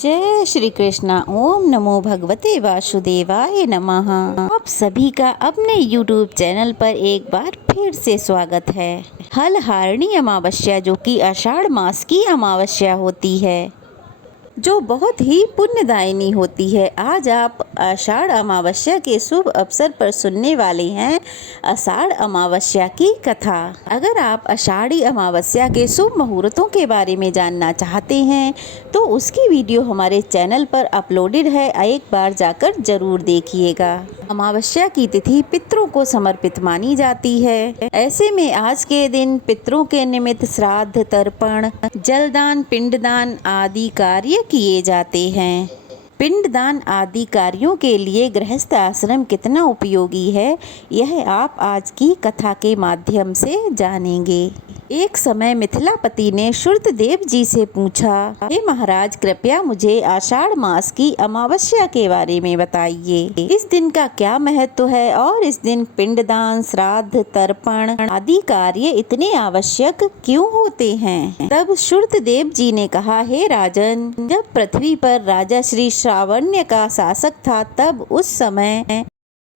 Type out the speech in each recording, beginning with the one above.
जय श्री कृष्णा। ओम नमो भगवते वासुदेवाय नमः। आप सभी का अपने YouTube चैनल पर एक बार फिर से स्वागत है। हलहारणी अमावस्या, जो कि आषाढ़ मास की अमावस्या होती है, जो बहुत ही पुण्यदायिनी होती है। आज आप आषाढ़ अमावस्या के शुभ अवसर पर सुनने वाले हैं आषाढ़ अमावस्या की कथा। अगर आप आषाढ़ी अमावस्या के शुभ मुहूर्तों के बारे में जानना चाहते हैं तो उसकी वीडियो हमारे चैनल पर अपलोडेड है, एक बार जाकर जरूर देखिएगा। अमावस्या की तिथि पितरों को समर्पित मानी जाती है। ऐसे में आज के दिन पितरों के निमित्त श्राद्ध, तर्पण, जलदान, पिंडदान आदि कार्य किए जाते हैं। पिंडदान आदि कार्यों के लिए गृहस्थ आश्रम कितना उपयोगी है, यह आप आज की कथा के माध्यम से जानेंगे। एक समय मिथिलापति ने शुर्तदेव जी से पूछा, हे महाराज, कृपया मुझे आषाढ़ मास की अमावस्या के बारे में बताइए। इस दिन का क्या महत्व है और इस दिन पिंडदान, श्राद्ध, तर्पण आदि कार्य इतने आवश्यक क्यों होते हैं। तब शुर्तदेव जी ने कहा, हे राजन, जब पृथ्वी पर राजा श्री श्रावण्य का शासक था, तब उस समय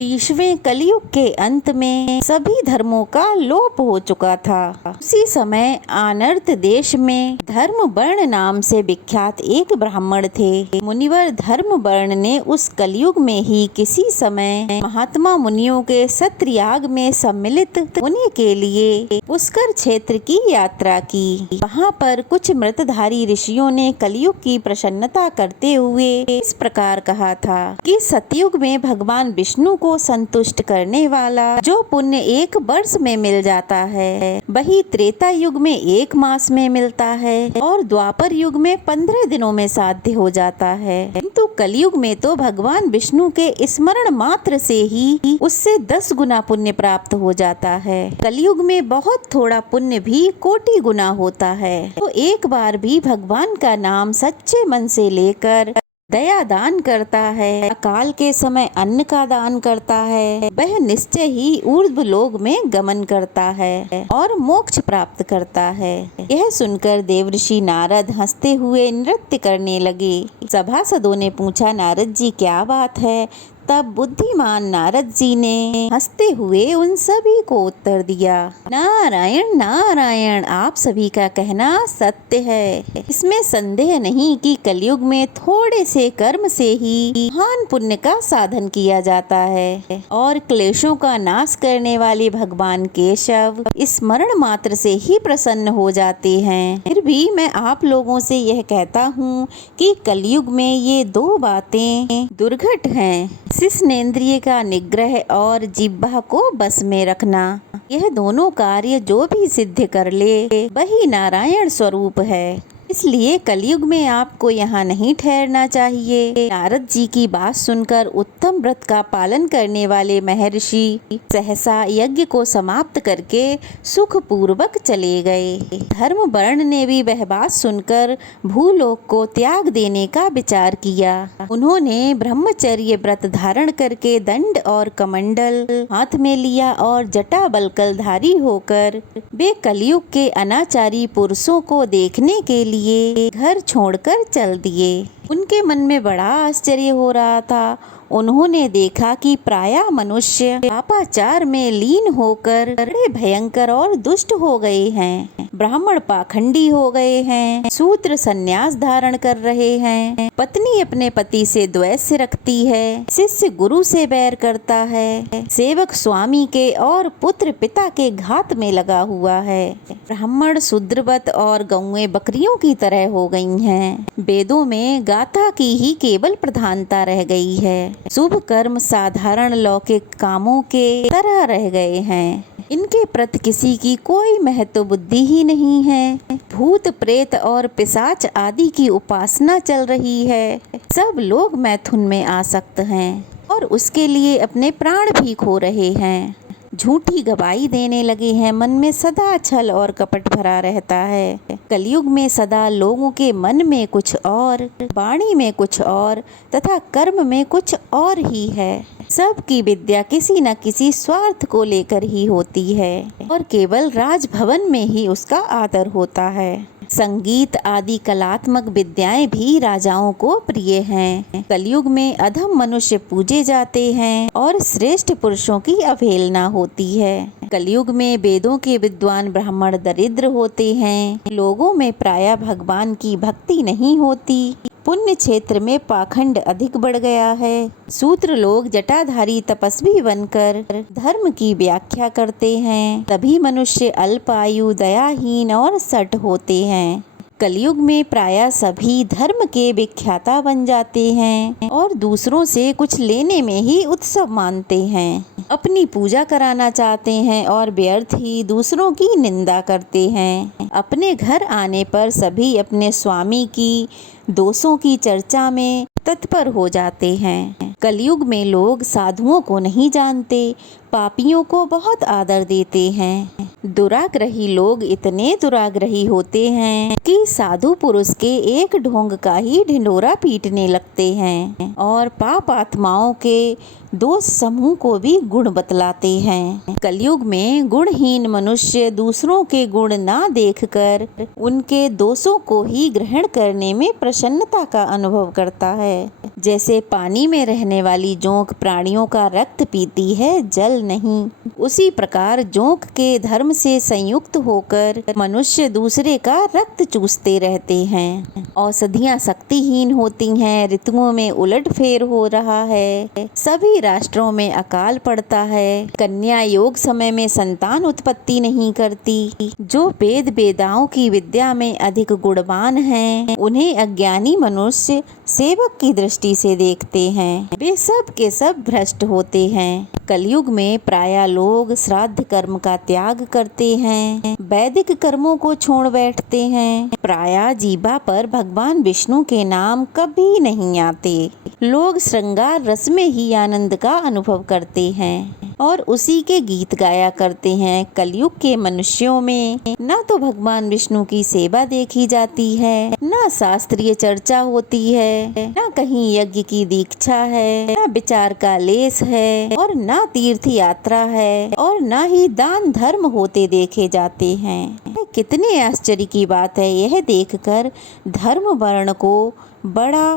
30वें कलयुग के अंत में सभी धर्मों का लोप हो चुका था। उसी समय आनर्त देश में धर्म वर्ण नाम से विख्यात एक ब्राह्मण थे। मुनिवर धर्म वर्ण ने उस कलयुग में ही किसी समय महात्मा मुनियों के सत्रयाग में सम्मिलित होने के लिए पुष्कर क्षेत्र की यात्रा की। वहाँ पर कुछ मृतधारी ऋषियों ने कलयुग की प्रसन्नता करते हुए इस प्रकार कहा था कि सतयुग में भगवान विष्णु को संतुष्ट करने वाला जो पुण्य एक वर्ष में मिल जाता है, वही त्रेता युग में 1 मास में मिलता है और द्वापर युग में 15 दिनों में साध्य हो जाता है। किंतु कलयुग में तो भगवान विष्णु के स्मरण मात्र से ही उससे 10 गुना पुण्य प्राप्त हो जाता है। कलयुग में बहुत थोड़ा पुण्य भी कोटि गुना होता है। तो एक बार भी भगवान का नाम सच्चे मन से लेकर दया दान करता है, अकाल के समय अन्न का दान करता है, वह निश्चय ही ऊर्ध्व लोक में गमन करता है और मोक्ष प्राप्त करता है। यह सुनकर देवर्षि नारद हंसते हुए नृत्य करने लगे। सभासदों ने पूछा, नारद जी क्या बात है। तब बुद्धिमान नारद जी ने हंसते हुए उन सभी को उत्तर दिया, नारायण नारायण, आप सभी का कहना सत्य है। इसमें संदेह नहीं कि कलयुग में थोड़े से कर्म से ही महान पुण्य का साधन किया जाता है और क्लेशों का नाश करने वाले भगवान केशव स्मरण मात्र से ही प्रसन्न हो जाते हैं। फिर भी मैं आप लोगों से यह कहता हूँ कि कलयुग में ये 2 बातें दुर्घट हैं, शिश्नेन्द्रिय का निग्रह और जिह्वा को बस में रखना। यह दोनों कार्य जो भी सिद्ध कर ले वही नारायण स्वरूप है। इसलिए कलयुग में आपको यहाँ नहीं ठहरना चाहिए। नारद जी की बात सुनकर उत्तम व्रत का पालन करने वाले महर्षि सहसा यज्ञ को समाप्त करके सुख पूर्वक चले गए। धर्म वर्ण ने भी वह बात सुनकर भूलोक को त्याग देने का विचार किया। उन्होंने ब्रह्मचर्य व्रत धारण करके दंड और कमंडल हाथ में लिया और जटा बलकलधारी होकर वे कलयुग के अनाचारी पुरुषों को देखने के लिए घर छोड़कर चल दिए। उनके मन में बड़ा आश्चर्य हो रहा था। उन्होंने देखा कि प्रायः मनुष्य पापाचार में लीन होकर बड़े भयंकर और दुष्ट हो गए हैं। ब्राह्मण पाखंडी हो गए हैं, शूद्र संन्यास धारण कर रहे हैं, पत्नी अपने पति से द्वेष रखती है, शिष्य गुरु से बैर करता है, सेवक स्वामी के और पुत्र पिता के घात में लगा हुआ है। ब्राह्मण शूद्रवत और गौएं बकरियों की तरह हो गई हैं। वेदों में गाथा की ही केवल प्रधानता रह गई है। शुभ कर्म साधारण लौकिक कामों के तरह रह गए हैं। इनके प्रति किसी की कोई महत्व बुद्धि ही नहीं है। भूत प्रेत और पिशाच आदि की उपासना चल रही है। सब लोग मैथुन में आसक्त हैं और उसके लिए अपने प्राण भी खो रहे हैं। झूठी गवाही देने लगे हैं। मन में सदा छल और कपट भरा रहता है। कलयुग में सदा लोगों के मन में कुछ और, वाणी में कुछ और तथा कर्म में कुछ और ही है। सबकी विद्या किसी न किसी स्वार्थ को लेकर ही होती है और केवल राजभवन में ही उसका आदर होता है। संगीत आदि कलात्मक विद्याएं भी राजाओं को प्रिय हैं। कलयुग में अधम मनुष्य पूजे जाते हैं और श्रेष्ठ पुरुषों की अवहेलना होती है। कलयुग में वेदों के विद्वान ब्राह्मण दरिद्र होते हैं। लोगों में प्रायः भगवान की भक्ति नहीं होती। पुण्य क्षेत्र में पाखंड अधिक बढ़ गया है। शूद्र लोग जटाधारी तपस्वी बनकर धर्म की व्याख्या करते हैं। तभी मनुष्य अल्पायु, दयाहीन और सट होते हैं। कलयुग में प्रायः सभी धर्म के विख्याता बन जाते हैं और दूसरों से कुछ लेने में ही उत्सव मानते हैं। अपनी पूजा कराना चाहते हैं और व्यर्थ ही दूसरों की निंदा करते हैं। अपने घर आने पर सभी अपने स्वामी की दोषों की चर्चा में तत्पर हो जाते हैं। कलयुग में लोग साधुओं को नहीं जानते, पापियों को बहुत आदर देते हैं। दुराग्रही लोग इतने दुराग्रही होते हैं कि साधु पुरुष के एक ढोंग का ही ढिंढोरा पीटने लगते हैं और पाप आत्माओं के दोष समूह को भी गुण बतलाते हैं। कलयुग में गुणहीन मनुष्य दूसरों के गुण ना देखकर उनके दोषों को ही ग्रहण करने में प्रसन्नता का अनुभव करता है। जैसे पानी में रहने वाली जोंक प्राणियों का रक्त पीती है, जल नहीं, उसी प्रकार जोंक के धर्म से संयुक्त होकर मनुष्य दूसरे का रक्त चूसते रहते हैं। औषधियाँ शक्तिहीन होती हैं, ऋतुओं में उलटफेर हो रहा है, सभी राष्ट्रों में अकाल पड़ता है, कन्या योग समय में संतान उत्पत्ति नहीं करती। जो वेद वेदाओं की विद्या में अधिक गुणवान हैं, उन्हें अज्ञानी मनुष्य सेवक की दृष्टि से देखते हैं। वे सब के सब भ्रष्ट होते हैं। कलयुग में प्रायः लोग श्राद्ध कर्म का त्याग करते हैं, वैदिक कर्मों को छोड़ बैठते हैं। प्रायः जीभा पर भगवान विष्णु के नाम कभी नहीं आते। लोग श्रृंगार रस में ही आनंद का अनुभव करते हैं और उसी के गीत गाया करते हैं। कलयुग के मनुष्यों में न तो भगवान विष्णु की सेवा देखी जाती है, न शास्त्रीय चर्चा होती है, न कहीं यज्ञ की दीक्षा है, न विचार का लेस है और न तीर्थ यात्रा है और न ही दान धर्म होते देखे जाते हैं। कितने आश्चर्य की बात है। यह देखकर धर्म वर्ण को बड़ा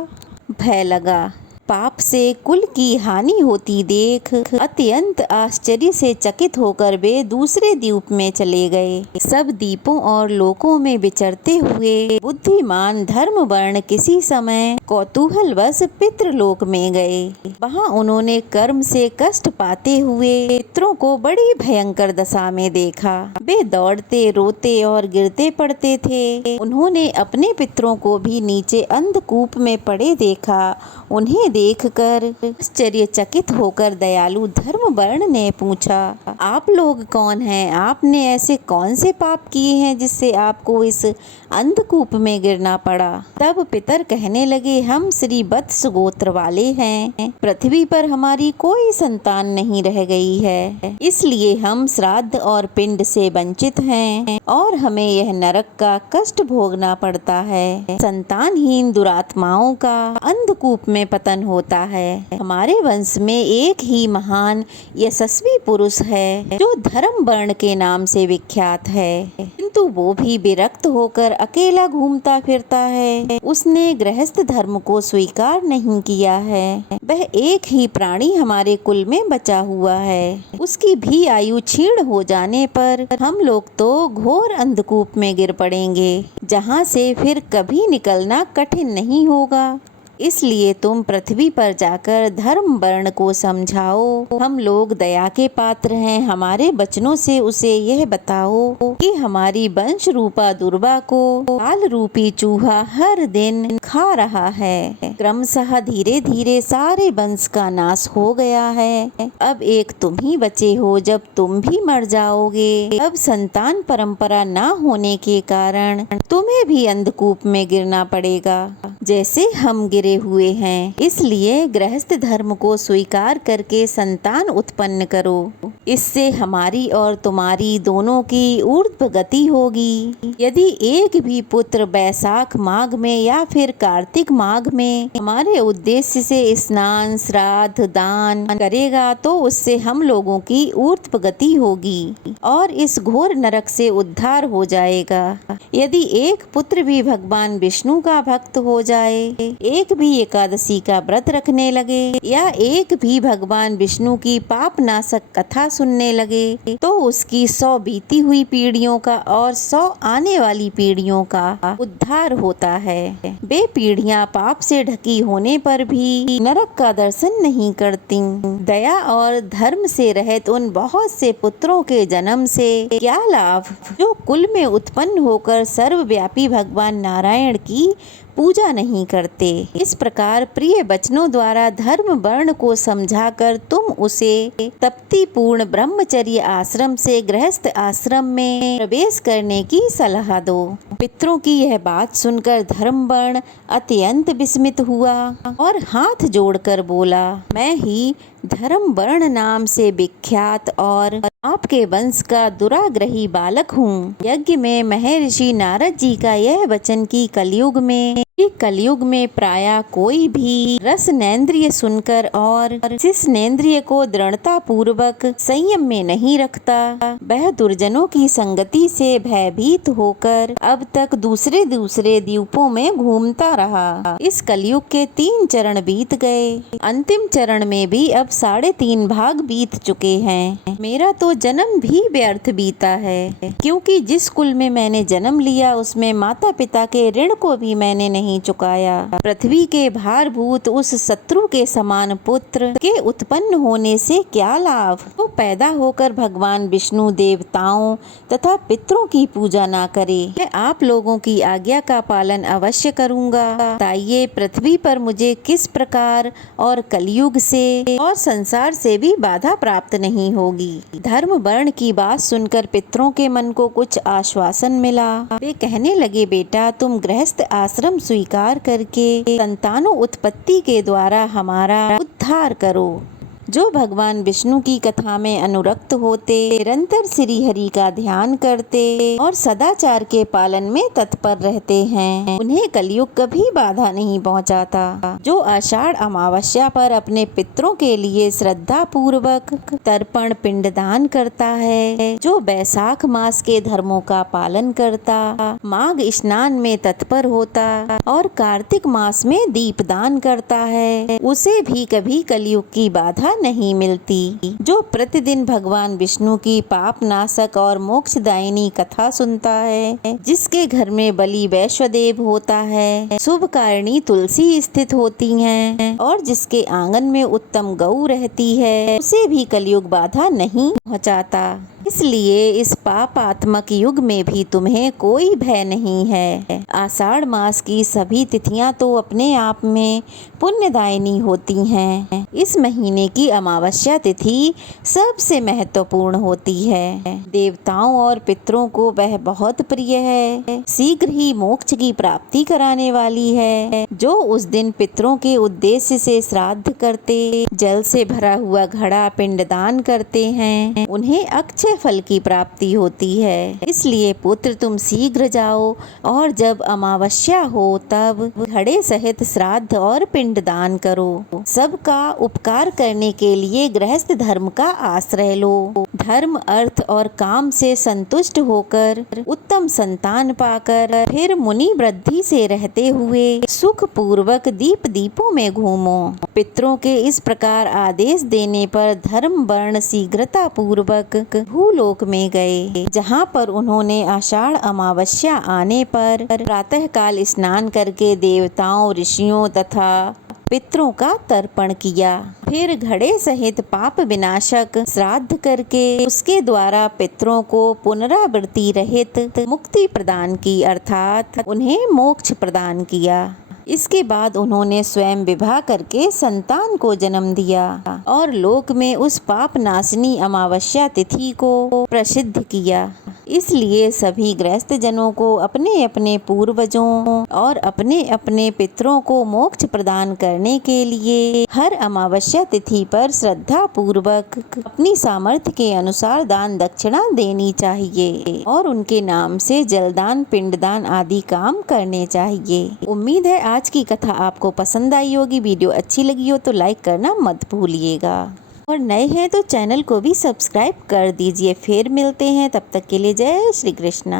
भय लगा। पाप से कुल की हानि होती देख अत्यंत आश्चर्य से चकित होकर वे दूसरे द्वीप में चले गए। सब द्वीपों और लोकों में विचरते हुए बुद्धिमान धर्म वर्ण किसी समय कौतूहलवश पितृलोक में गए। वहां उन्होंने कर्म से कष्ट पाते हुए पितरों को बड़ी भयंकर दशा में देखा। वे दौड़ते, रोते और गिरते पड़ते थे। उन्होंने अपने पितरों को भी नीचे अंधकूप में पड़े देखा। उन्हें देखकर आश्चर्यचकित होकर दयालु धर्म वर्ण ने पूछा, आप लोग कौन हैं? आपने ऐसे कौन से पाप किए हैं जिससे आपको इस अंधकूप में गिरना पड़ा? तब पितर कहने लगे, हम श्री वत्स गोत्र वाले हैं। पृथ्वी पर हमारी कोई संतान नहीं रह गई है, इसलिए हम श्राद्ध और पिंड से वंचित हैं और हमें यह नरक का कष्ट भोगना पड़ता है। संतानहीन दुरात्माओं का अंधकूप में पतन होता है। हमारे वंश में एक ही महान यशस्वी पुरुष है जो धर्म वर्ण के नाम से विख्यात है, किंतु वो भी विरक्त होकर अकेला घूमता फिरता है। उसने गृहस्थ धर्म को स्वीकार नहीं किया है। वह एक ही प्राणी हमारे कुल में बचा हुआ है। उसकी भी आयु क्षीण हो जाने पर हम लोग तो घोर अंधकूप में गिर पड़ेंगे, जहाँ से फिर कभी निकलना कठिन नहीं होगा। इसलिए तुम पृथ्वी पर जाकर धर्म वर्ण को समझाओ। हम लोग दया के पात्र हैं। हमारे वचनों से उसे यह बताओ कि हमारी वंश रूपा दुर्वा को काल रूपी चूहा हर दिन खा रहा है। क्रमशः धीरे धीरे सारे वंश का नाश हो गया है। अब एक तुम ही बचे हो। जब तुम भी मर जाओगे तब संतान परंपरा न होने के कारण तुम्हें भी अंधकूप में गिरना पड़ेगा। जैसे हम गिरे भरे हुए हैं। इसलिए गृहस्थ धर्म को स्वीकार करके संतान उत्पन्न करो। इससे हमारी और तुम्हारी दोनों की ऊर्ध्व गति होगी। यदि एक भी पुत्र बैसाख माघ में या फिर कार्तिक माघ में हमारे उद्देश्य से स्नान, श्राद्ध, दान करेगा तो उससे हम लोगों की ऊर्ध्व गति होगी और इस घोर नरक से उद्धार हो जाएगा। यदि एक पुत्र भी भगवान विष्णु का भक्त हो जाए, एक भी एकादशी का व्रत रखने लगे या एक भी भगवान विष्णु की पाप नाशक कथा सुनने लगे तो उसकी 100 बीती हुई पीढ़ियों का और 100 आने वाली पीढ़ियों का उद्धार होता है। वे पीढ़ियां पाप से ढकी होने पर भी नरक का दर्शन नहीं करती। दया और धर्म से रहित उन बहुत से पुत्रों के जन्म से क्या लाभ जो कुल में उत्पन्न होकर सर्वव्यापी भगवान नारायण की पूजा नहीं करते। इस प्रकार प्रिय वचनों द्वारा धर्म वर्ण को समझाकर तुम उसे तप्ती पूर्ण ब्रह्मचर्य आश्रम से गृहस्थ आश्रम में प्रवेश करने की सलाह दो। पितरों की यह बात सुनकर धर्म वर्ण अत्यंत विस्मित हुआ और हाथ जोड़कर बोला, मैं ही धर्म वर्ण नाम से विख्यात और आपके वंश का दुराग्रही बालक हूँ। यज्ञ में महर्षि नारद जी का यह वचन कि कलयुग में प्रायः कोई भी रसनेंद्रिय सुनकर और शिष्नेंद्रिय को दृढ़ता पूर्वक संयम में नहीं रखता, वह दुर्जनों की संगति से भयभीत होकर अब तक दूसरे द्वीपों में घूमता रहा। इस कलयुग के 3 चरण बीत गए। अंतिम चरण में भी अब 3.5 भाग बीत चुके हैं। मेरा तो जन्म भी व्यर्थ बीता है, क्योंकि जिस कुल में मैंने जन्म लिया उसमें माता पिता के ऋण को भी मैंने नहीं चुकाया। पृथ्वी के भारभूत उस शत्रु के समान पुत्र के उत्पन्न होने से क्या लाभ। वो पैदा होकर भगवान विष्णु, देवताओं तथा पितरों की पूजा ना करे। मैं आप लोगों की आज्ञा का पालन अवश्य करूंगा। बताइए पृथ्वी पर मुझे किस प्रकार और कलयुग से और संसार से भी बाधा प्राप्त नहीं होगी। धर्म वर्ण की बात सुनकर पितरों के मन को कुछ आश्वासन मिला। वे कहने लगे, बेटा तुम गृहस्थ आश्रम स्वीकार करके संतानों उत्पत्ति के द्वारा हमारा उद्धार करो। जो भगवान विष्णु की कथा में अनुरक्त होते, निरंतर श्री हरि का ध्यान करते और सदाचार के पालन में तत्पर रहते हैं, उन्हें कलयुग कभी बाधा नहीं पहुंचाता। जो आषाढ़ अमावस्या पर अपने पितरों के लिए श्रद्धा पूर्वक तर्पण पिंडदान करता है, जो बैसाख मास के धर्मों का पालन करता, माघ स्नान में तत्पर होता और कार्तिक मास में दीपदान करता है, उसे भी कभी कलयुग की बाधा नहीं मिलती। जो प्रतिदिन भगवान विष्णु की पाप नाशक और मोक्षदायिनी कथा सुनता है, जिसके घर में बलि वैश्वदेव होता है, शुभ कारिणी तुलसी स्थित होती हैं और जिसके आंगन में उत्तम गऊ रहती है, उसे भी कलयुग बाधा नहीं पहुंचाता। इसलिए इस पापात्मक युग में भी तुम्हें कोई भय नहीं है। आषाढ़ मास की सभी तिथियां तो अपने आप में पुण्यदायिनी होती हैं। इस महीने की अमावस्या तिथि सबसे महत्वपूर्ण होती है। देवताओं और पितरों को वह बहुत प्रिय है। शीघ्र ही मोक्ष की प्राप्ति कराने वाली है। जो उस दिन पितरों के उद्देश्य से श्राद्ध करते, जल से भरा हुआ घड़ा पिंडदान करते हैं, उन्हें अक्षय फल की प्राप्ति होती है। इसलिए पुत्र तुम शीघ्र जाओ और जब अमावस्या हो तब घड़े सहित श्राद्ध और पिंडदान करो। सबका उपकार करने के लिए गृहस्थ धर्म का आश्रय लो। धर्म, अर्थ और काम से संतुष्ट होकर उत्तम संतान पाकर फिर मुनि वृद्धि से रहते हुए सुख पूर्वक दीपों में घूमो। पितरों के इस प्रकार आदेश देने पर धर्म वर्ण शीघ्रता पूर्वक भूलोक में गए, जहाँ पर उन्होंने आषाढ़ अमावस्या आने पर प्रातःकाल स्नान करके देवताओं, ऋषियों तथा पितरों का तर्पण किया। फिर घड़े सहित पाप विनाशक श्राद्ध करके उसके द्वारा पितरों को पुनरावृत्ति रहित मुक्ति प्रदान की, अर्थात उन्हें मोक्ष प्रदान किया। इसके बाद उन्होंने स्वयं विवाह करके संतान को जन्म दिया और लोक में उस पाप नाशनी अमावस्या तिथि को प्रसिद्ध किया। इसलिए सभी गृहस्थ जनों को अपने अपने पूर्वजों और अपने अपने पितरों को मोक्ष प्रदान करने के लिए हर अमावस्या तिथि पर श्रद्धा पूर्वक अपनी सामर्थ्य के अनुसार दान दक्षिणा देनी चाहिए और उनके नाम से जलदान, पिंडदान आदि काम करने चाहिए। उम्मीद है आज की कथा आपको पसंद आई होगी। वीडियो अच्छी लगी हो तो लाइक करना मत भूलिएगा और नए हैं तो चैनल को भी सब्सक्राइब कर दीजिए। फिर मिलते हैं, तब तक के लिए जय श्री कृष्णा।